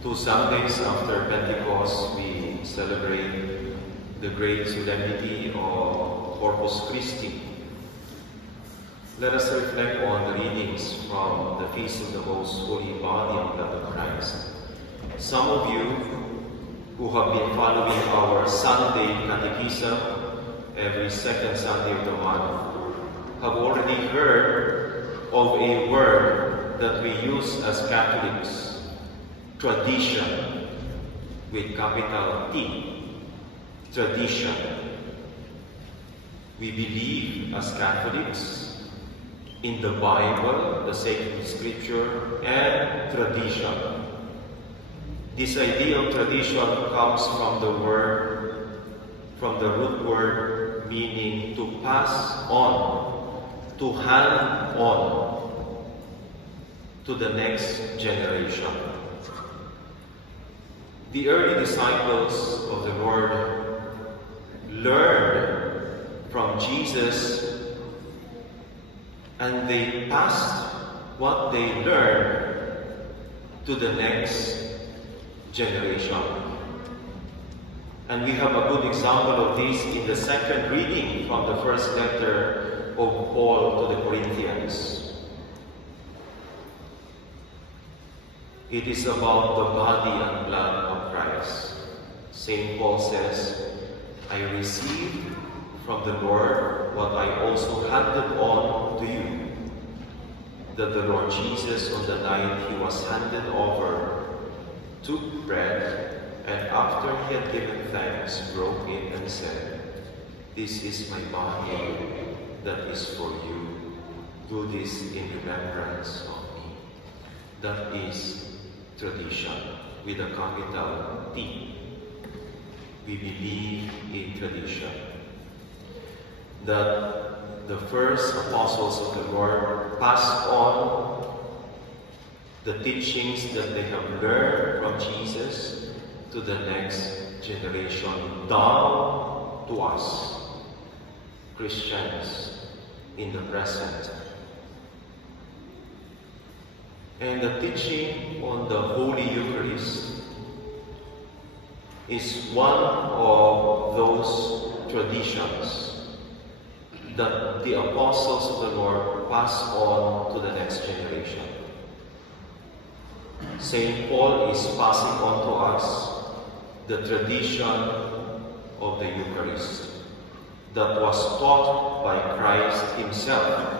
2 Sundays after Pentecost, we celebrate the great solemnity of Corpus Christi. Let us reflect on the readings from the Feast of the Most Holy Body and Blood of Christ. Some of you who have been following our Sunday Catechism every second Sunday of the month have already heard of a word that we use as Catholics, tradition, with capital T. Tradition. We believe as Catholics in the Bible, the sacred scripture, and tradition. This idea of tradition comes from the root word meaning to pass on, to hand on to the next generation. The early disciples of the Lord learned from Jesus, and they passed what they learned to the next generation. And we have a good example of this in the second reading from the first letter of Paul to the Corinthians. It is about the body and blood of Christ. St. Paul says, I received from the Lord what I also handed on to you, that the Lord Jesus, on the night he was handed over, took bread, and after he had given thanks, broke it and said, This is my body that is for you. Do this in remembrance of me. That is tradition with a capital T. We believe in tradition. That the first apostles of the Lord passed on the teachings that they have learned from Jesus to the next generation, down to us, Christians in the present. And the teaching on the Holy Eucharist is one of those traditions that the apostles of the Lord pass on to the next generation. St. Paul is passing on to us the tradition of the Eucharist that was taught by Christ himself.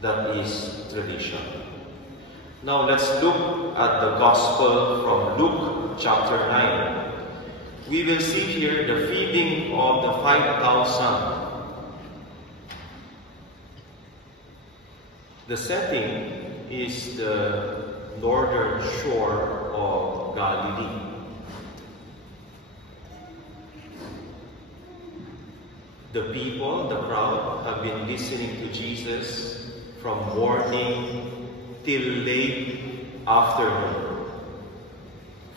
That is tradition. Now let's look at the Gospel from Luke chapter 9. We will see here the feeding of the 5,000. The setting is the northern shore of Galilee. The people, the crowd, have been listening to Jesus from morning till late afternoon.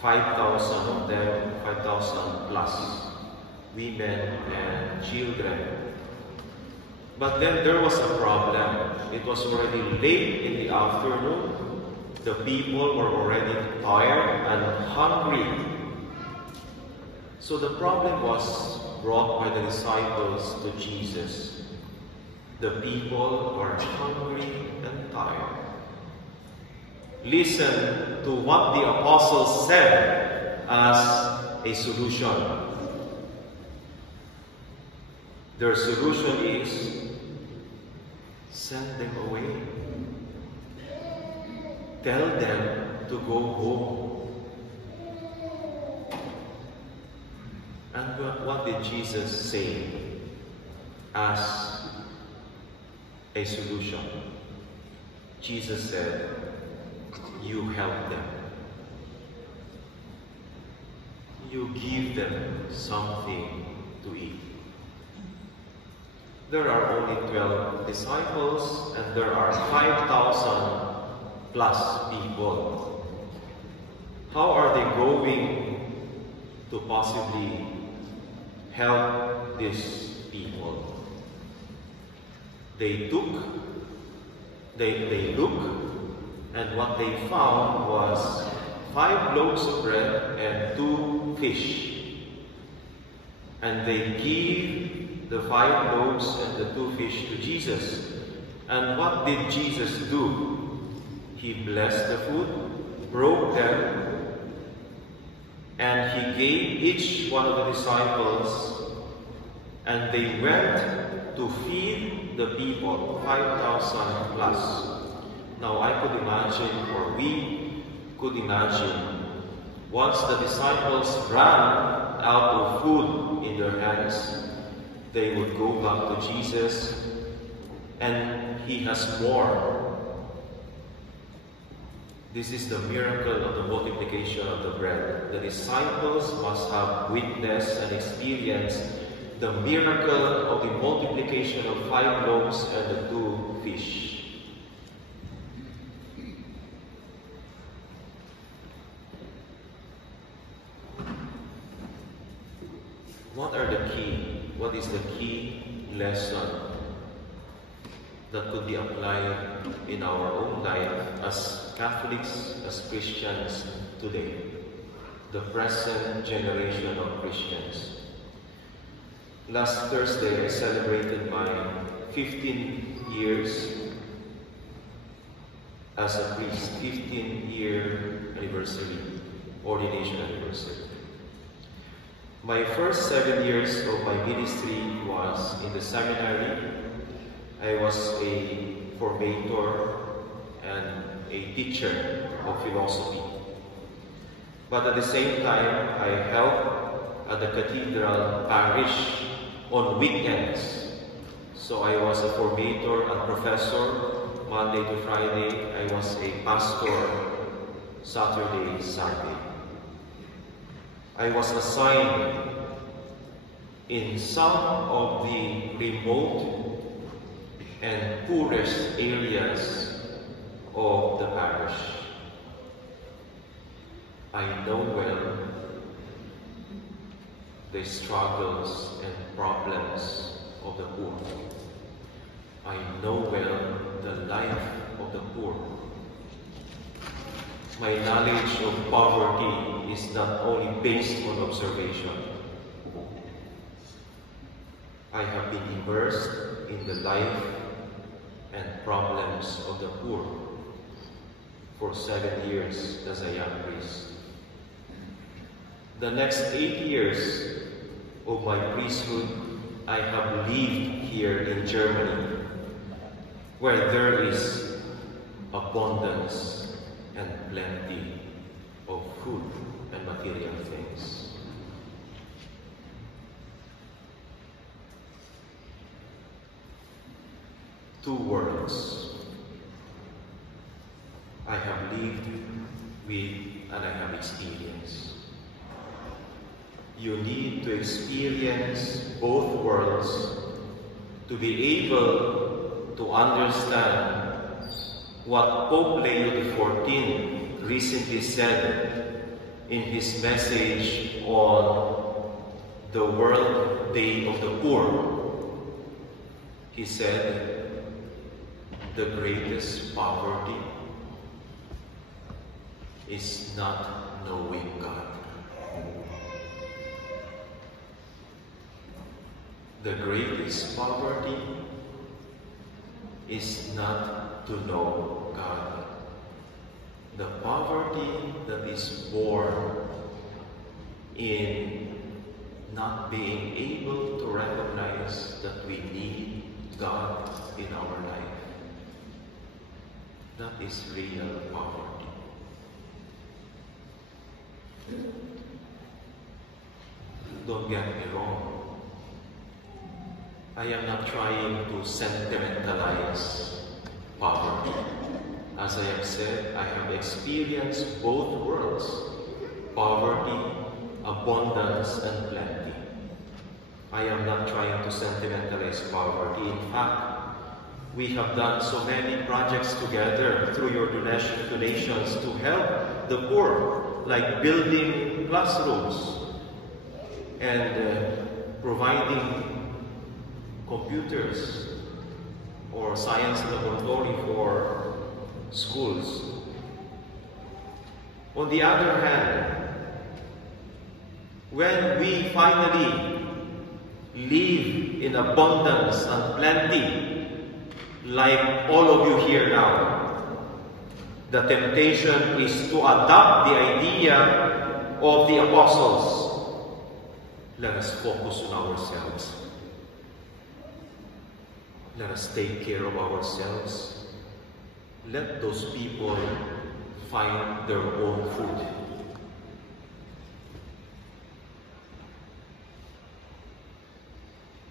5,000 of them, 5,000 plus, women and children. But then there was a problem. It was already late in the afternoon. The people were already tired and hungry. So the problem was brought by the disciples to Jesus. The people were hungry and tired. Listen to what the apostles said as a solution. Their solution is, send them away. Tell them to go home. And what did Jesus say as a solution? Jesus said, you help them. You give them something to eat. There are only 12 disciples and there are 5,000 plus people. How are they going to possibly help these people? They look, and what they found was 5,000 5 loaves of bread and 2 fish. And they give the 5 loaves and the 2 fish to Jesus. And what did Jesus do? He blessed the food, broke them, and he gave each one of the disciples, and they went to feed the people, 5,000 plus. Now I could imagine, or we could imagine, once the disciples ran out of food in their hands, they would go back to Jesus, and he has more. This is the miracle of the multiplication of the bread. The disciples must have witnessed and experienced the miracle of the multiplication of 5 loaves and the 2 fish. What is the key lesson that could be applied in our own life as Catholics, as Christians today, the present generation of Christians? Last Thursday, I celebrated my 15 years as a priest, 15-year anniversary, ordination anniversary. My first 7 years of my ministry was in the seminary. I was a formator and a teacher of philosophy. But at the same time, I helped at the cathedral parish on weekends. So I was a formator and professor Monday to Friday. I was a pastor Saturday, Sunday. I was assigned in some of the remote and poorest areas of the parish. I know well the struggles and problems of the poor. I know well the life of the poor. My knowledge of poverty is not only based on observation. I have been immersed in the life and problems of the poor for 7 years as a young priest. The next 8 years of my priesthood, I have lived here in Germany, where there is abundance and plenty of food and material things. Two worlds I have lived with and I have experienced. You need to experience both worlds to be able to understand what Pope Leo XIV recently said in his message on the World Day of the Poor. He said, the greatest poverty is not knowing God. The greatest poverty is not to know God. The poverty that is born in not being able to recognize that we need God in our life. That is real poverty. Don't get me wrong. I am not trying to sentimentalize poverty. As I have said, I have experienced both worlds, poverty, abundance, and plenty. I am not trying to sentimentalize poverty. In fact, we have done so many projects together through your donations to help the poor, like building classrooms and providing computers or science laboratory for schools. On the other hand, when we finally live in abundance and plenty, like all of you here now, the temptation is to adopt the idea of the apostles. Let us focus on ourselves. Let us take care of ourselves. Let those people find their own food.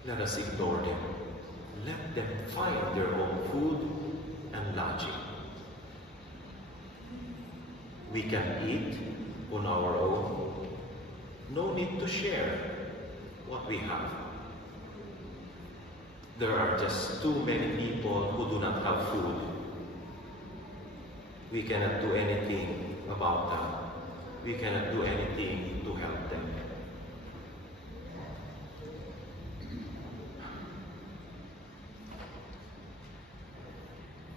Let us ignore them. Let them find their own food and lodging. We can eat on our own. No need to share what we have. There are just too many people who do not have food. We cannot do anything about that. We cannot do anything to help them.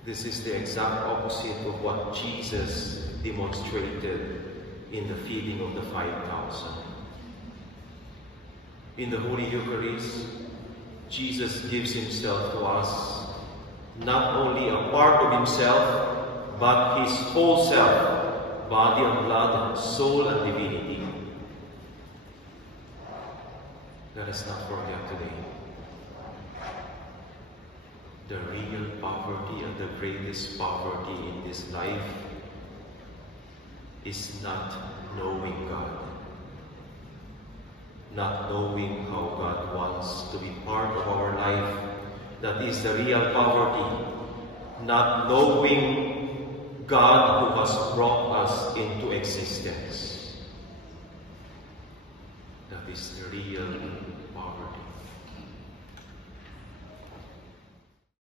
This is the exact opposite of what Jesus demonstrated in the feeding of the 5,000. In the Holy Eucharist, Jesus gives himself to us, not only a part of himself, but his whole self, body and blood, soul and divinity. Let us not forget today, the real poverty and the greatest poverty in this life is not knowing God. Not knowing how God wants to be part of our life. That is the real poverty. Not knowing God who has brought us into existence. That is the real poverty.